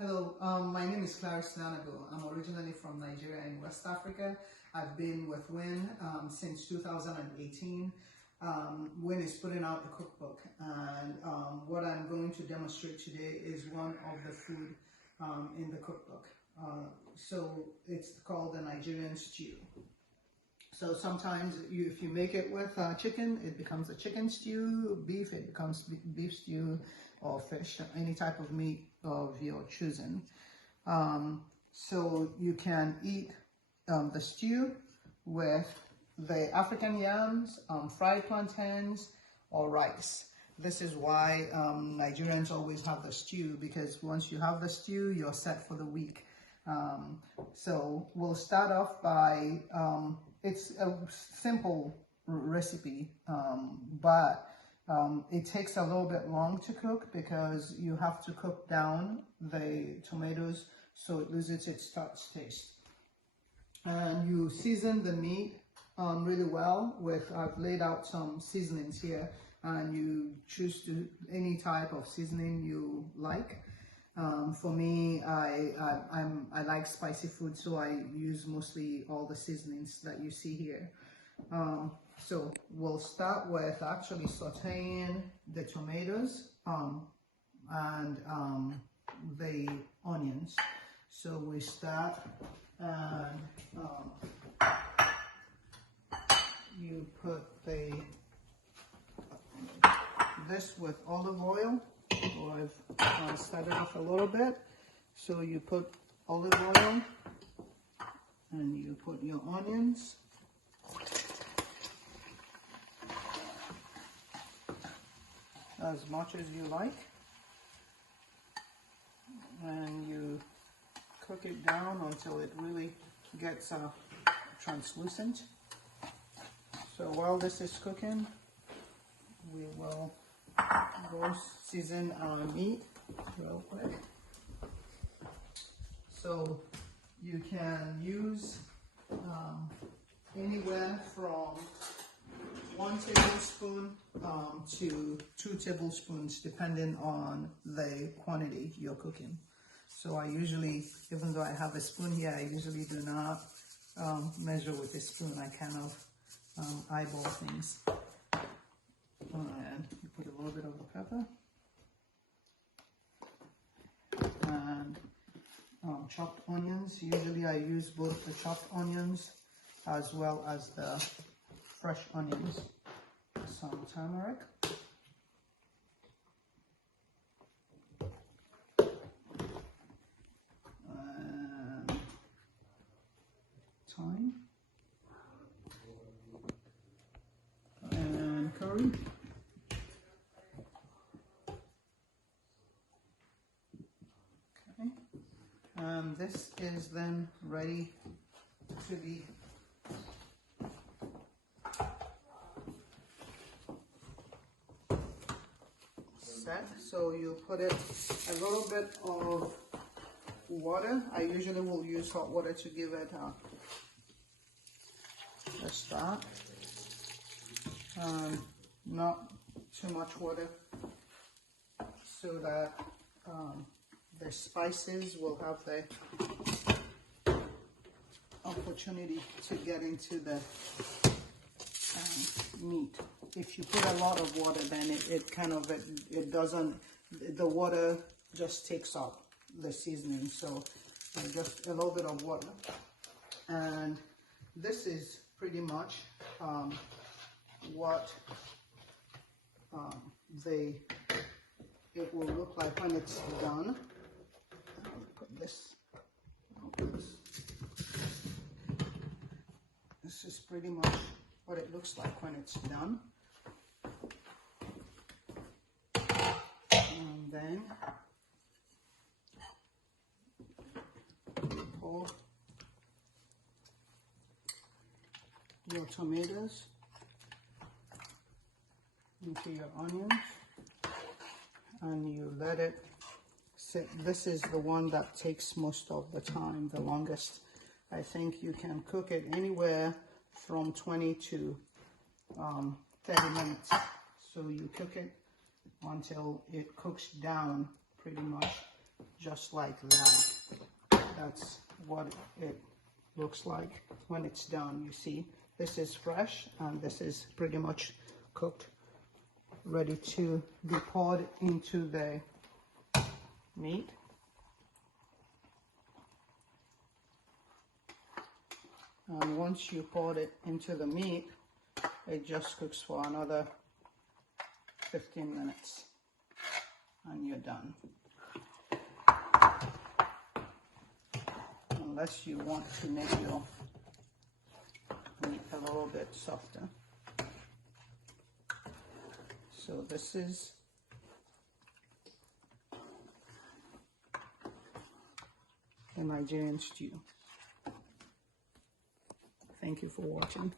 Hello, my name is Clarice Nnanabu. I'm originally from Nigeria in West Africa. I've been with Win since 2018. Win is putting out a cookbook, and what I'm going to demonstrate today is one of the food in the cookbook. So it's called the Nigerian stew. So sometimes if you make it with chicken, it becomes a chicken stew. Beef, it becomes beef stew, or fish, any type of meat of your choosing. So you can eat the stew with the African yams, fried plantains, or rice. This is why Nigerians always have the stew, because once you have the stew, you're set for the week. So we'll start off by, it's a simple recipe, but it takes a little bit long to cook because you have to cook down the tomatoes so it loses its starch taste. And you season the meat really well with, I've laid out some seasonings here, and you choose to any type of seasoning you like. For me, I like spicy food, so I use mostly all the seasonings that you see here. So we'll start with actually sauteing the tomatoes and the onions. So we start and you put this with olive oil. So I've started off a little bit. So you put olive oil and you put your onions. As much as you like. And you cook it down until it really gets translucent. So while this is cooking, we will go season our meat real quick. So you can use anywhere from 1 tablespoon to 2 tablespoons, depending on the quantity you're cooking. So I usually, even though I have a spoon here, I usually do not measure with a spoon. I kind of eyeball things. And you put a little bit of the pepper and chopped onions. Usually I use both the chopped onions as well as the fresh onions. Some turmeric. And thyme. And curry. Okay. And this is then ready to be set. So you put it a little bit of water. I usually will use hot water to give it a start. Not too much water, so that the spices will have the opportunity to get into the meat. If you put a lot of water, then it doesn't, the water just takes up the seasoning. So just a little bit of water. And this is pretty much what it will look like when it's done. Put this. This is pretty much what it looks like when it's done. And then you pour your tomatoes into your onions and you let it sit. This is the one that takes most of the time, the longest. I think you can cook it anywhere from 20 to 30 minutes. So you cook it until it cooks down pretty much just like that. That's what it looks like when it's done. You see, this is fresh and this is pretty much cooked, ready to be poured into the meat. And once you pour it into the meat, it just cooks for another 15 minutes and you're done. Unless you want to make your meat a little bit softer. So this is the Nigerian stew. Thank you for watching.